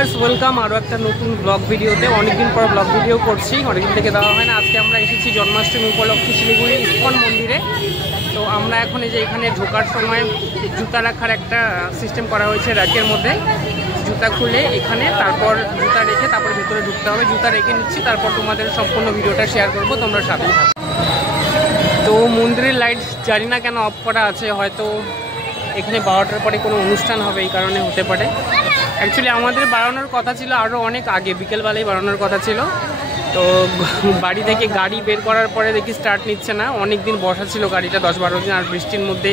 Viewers welcome আরও একটা নতুন ব্লগ ভিডিওতে। অনেকদিন পর ব্লগ ভিডিও করছি, অনেকদিন থেকে দেওয়া হয় না। আজকে আমরা এসেছি জন্মাষ্টমী উপলক্ষে শিলিগুড়ি ইস্কন মন্দিরে। তো আমরা এখন এই যে এখানে ঢোকার সময় জুতা রাখার একটা সিস্টেম করা হয়েছে র্যাকের মধ্যে। জুতা খুলে এখানে তারপর জুতা রেখে তারপর ভেতরে ঢুকতে হবে। জুতা রেখে নিচ্ছি, তারপর তোমাদের সম্পূর্ণ ভিডিওটা শেয়ার করবো, তোমরা সাথেই থাকো। তো মন্দিরের লাইট জানি না কেন অফ করা আছে, হয়তো এখানে 12টার পরে কোনো অনুষ্ঠান হবে এই কারণে হতে পারে। অ্যাকচুয়ালি আমাদের বাড়ানোর কথা ছিল আরও অনেক আগে, বিকেলবেলায় বাড়ানোর কথা ছিল। তো বাড়ি থেকে গাড়ি বের করার পরে দেখি স্টার্ট নিচ্ছে না। অনেক দিন বসা ছিল গাড়িটা, 10-12 দিন, আর বৃষ্টির মধ্যে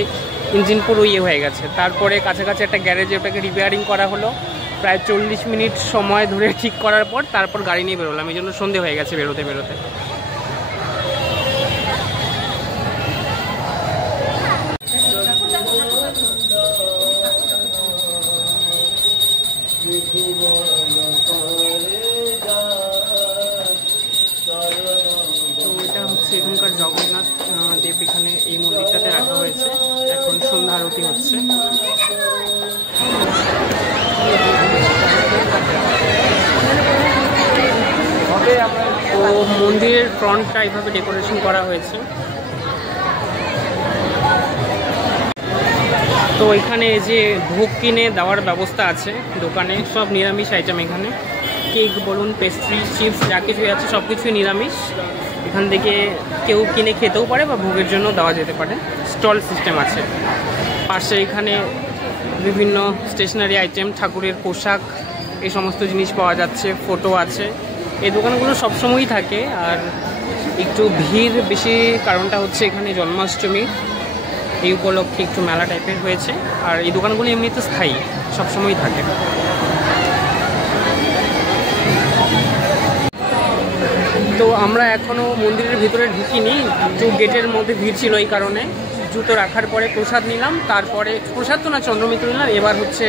ইঞ্জিন পুরো হয়ে গেছে। তারপরে কাছাকাছি একটা গ্যারেজে ওটাকে রিপেয়ারিং করা হলো, প্রায় 40 মিনিট সময় ধরে ঠিক করার পর তারপর গাড়ি নিয়ে বেরোলাম। এই জন্য সন্ধে হয়ে গেছে বেরোতে বেরোতে। তো এটা হচ্ছে এখানকার জগন্নাথ দেব, এখানে এই মন্দিরটাতে রাখা হয়েছে। এখন সন্ধ্যা আরতি হচ্ছে। তো মন্দিরের ফ্রন্টটা এইভাবে ডেকোরেশন করা হয়েছে। তো এখানে যে ভোগ কিনে দেওয়ার ব্যবস্থা আছে দোকানে, সব নিরামিষ আইটেম। এখানে কেক বলুন, পেস্ট্রি, চিপস যা কিছু আছে সব কিছুই নিরামিষ। এখান থেকে কেউ কিনে খেতেও পারে বা ভোগের জন্য দেওয়া যেতে পারে। স্টল সিস্টেম আছে পাশে। এখানে বিভিন্ন স্টেশনারি আইটেম, ঠাকুরের পোশাক, এই সমস্ত জিনিস পাওয়া যাচ্ছে। ফটো আছে। এই দোকানগুলো সবসময়ই থাকে, আর একটু ভিড় বেশি কারণটা হচ্ছে এখানে জন্মাষ্টমী, এই উপলক্ষে একটু মেলা টাইপের হয়েছে। আর এই দোকানগুলো এমনিতে স্থায়ী, সবসময়ই থাকে। তো আমরা এখনও মন্দিরের ভিতরে ঢুকিনি, একটু গেটের মধ্যে ভিড় ছিল এই কারণে। জুতো রাখার পরে প্রসাদ নিলাম, তারপরে প্রসাদ তো না, চন্দ্রমিত্র নিলাম। এবার হচ্ছে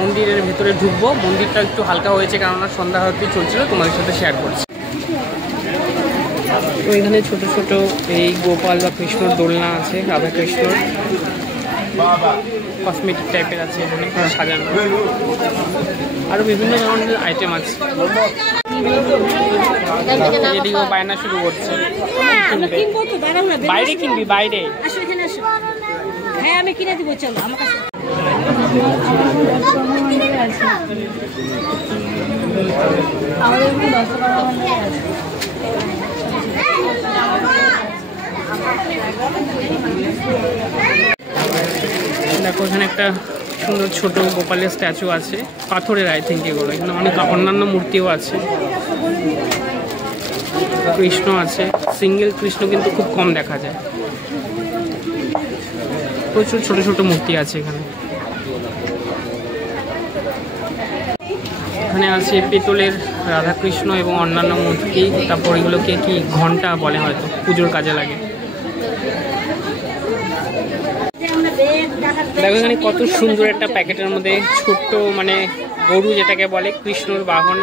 মন্দিরের ভিতরে ঢুকবো। মন্দিরটা একটু হালকা হয়েছে কেননা সন্ধ্যা আরতি চলছিল, তোমাদের সাথে শেয়ার করছি। তো এখানে ছোট ছোট এই গোপাল বা কৃষ্ণর দোলনা আছে, রাধা কৃষ্ণর কসমেটিক টাইপের আছে এখানে সাজানো। আরও বিভিন্ন ধরনের আইটেম আছে। এদিকেও বায়না শুরু করছে, বাইরে কিনবি, বাইরে হ্যাঁ আমি কিনে দিব, চলো আমার কাছে। দেখো এখানে একটা সুন্দর ছোট গোপালের স্ট্যাচু আছে, পাথরের, আই থিঙ্ক এগুলো। এখানে অনেক অন্যান্য মূর্তিও আছে। কৃষ্ণ আছে, সিঙ্গেল কৃষ্ণ কিন্তু খুব কম দেখা যায়। প্রচুর ছোট ছোট মূর্তি আছে এখানে। এখানে আছে পিতলের রাধাকৃষ্ণ এবং অন্যান্য মূর্তি। তারপর এগুলোকে কি ঘন্টা বলে, হয়তো পুজোর কাজে লাগে। দেখো এখানে কত সুন্দর একটা প্যাকেটের মধ্যে ছোট্ট, মানে গরু যেটাকে বলে, কৃষ্ণর বাহন।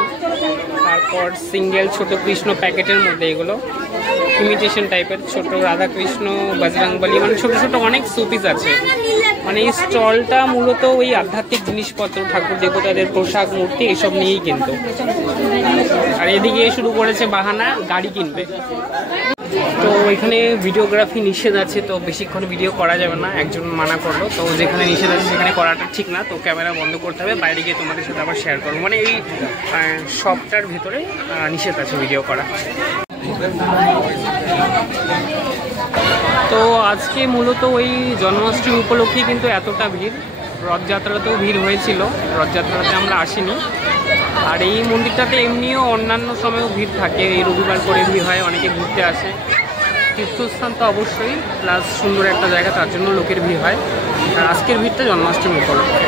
তারপর সিঙ্গেল ছোট কৃষ্ণ প্যাকেটের মধ্যে এগুলো ইমিটেশন টাইপের ছোট রাধাকৃষ্ণ, বজরংবলী, মানে ছোট ছোট অনেক শোপিস আছে। মানে এই স্টলটা মূলত ওই আধ্যাত্মিক জিনিসপত্র, ঠাকুর দেবতাদের পোশাক, মূর্তি এসব নিয়েই কিন্তু। আর এদিকে শুরু করেছে বাহানা, গাড়ি কিনবে। তো এখানে ভিডিওগ্রাফি নিষেধ আছে, তো বেশিক্ষণ ভিডিও করা যাবে না, একজন মানা করলো। তো যেখানে নিষেধ আছে সেখানে করাটা ঠিক না, তো ক্যামেরা বন্ধ করতে হবে। বাইরে গিয়ে তোমাদের সাথে আবার শেয়ার করবো। মানে এই শপটার ভিতরে নিষেধ আছে ভিডিও করা। তো আজকে মূলত ওই জন্মাষ্টমী উপলক্ষে কিন্তু এতটা ভিড়। রথযাত্রাতেও ভিড় হয়েছিল, রথযাত্রাতে আমরা আসিনি। আর এই মন্দিরটাতে এমনিও অন্যান্য সময়েও ভিড় থাকে, এই রবিবার করে ভিড় হয়, অনেকে ঘুরতে আসে। তীর্থস্থান তো অবশ্যই, প্লাস সুন্দর একটা জায়গা, তার জন্য লোকের ভিড় হয়। আর আজকের ভিড়টা জন্মাষ্টমী উপলক্ষে।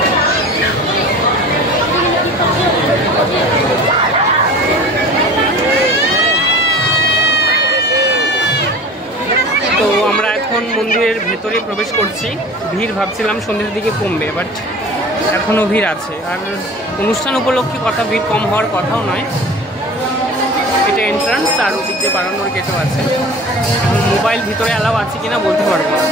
তো আমরা এখন মন্দিরের ভেতরে প্রবেশ করছি। ভিড় ভাবছিলাম সন্ধ্যের দিকে কমবে, বাট এখনও ভিড় আছে। আর অনুষ্ঠান উপলক্ষে কথা, ভিড় কম হওয়ার কথাও নয়। এটা এন্ট্রান্স, আর ওদিক দিয়ে বারান্দার গেটও আছে। এখন মোবাইল ভিতরে অ্যালাউ আছে কিনা বলতে পারবো না।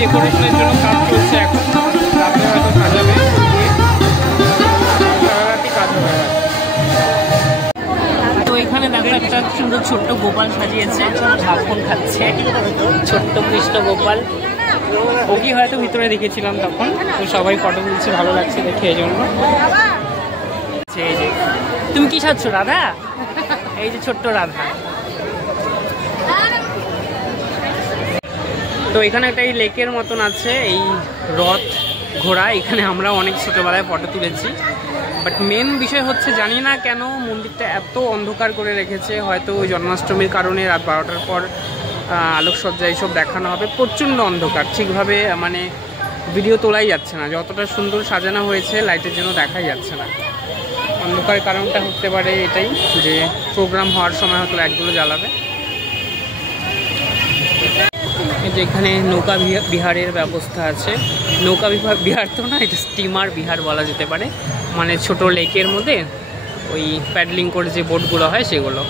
ডেকোরেশনের জন্য কাজ চলছে এখন, রাতে হয়তো সাজাবে, রাতে কাজ হবে। তো এখানে দেখো একটা সুন্দর ছোট্ট গোপাল সাজিয়েছে, ঝাপন খাচ্ছে, ছোট্ট কৃষ্ণ গোপাল। ওকে হয়তো ভিতরে দেখেছিলাম তখন, তো সবাই ফটো তুলছে, ভালো লাগছে দেখে এই জন্য। এই যে তুমি কি সাজছো রাধা? এই যে ছোট্ট রাধা। তো এখানে একটা এই লেকের মতন আছে, এই রথ ঘোড়া, এখানে আমরা অনেক ছোটোবেলায় ফটো তুলেছি। বাট মেন বিষয় হচ্ছে জানি না কেন মন্দিরটা এত অন্ধকার করে রেখেছে, হয়তো ওই জন্মাষ্টমীর কারণে রাত 12টার পর আলোকসজ্জা এইসব দেখানো হবে, প্রচণ্ড অন্ধকার, ঠিকভাবে মানে ভিডিও তোলাই যাচ্ছে না, যতটা সুন্দর সাজানো হয়েছে লাইটের জন্য দেখাই যাচ্ছে না। অন্ধকার কারণটা হতে পারে এটাই যে প্রোগ্রাম হওয়ার সময় হয়তো লাইটগুলো জ্বালাবে। যেখানে নৌকা বিহারের ব্যবস্থা আছে, নৌকা বিহার তো না, এটা স্টিমার বিহার বলা যেতে পারে, মানে ছোট লেকের মধ্যে ওই প্যাডলিং করে যে বোটগুলো হয় সেগুলো।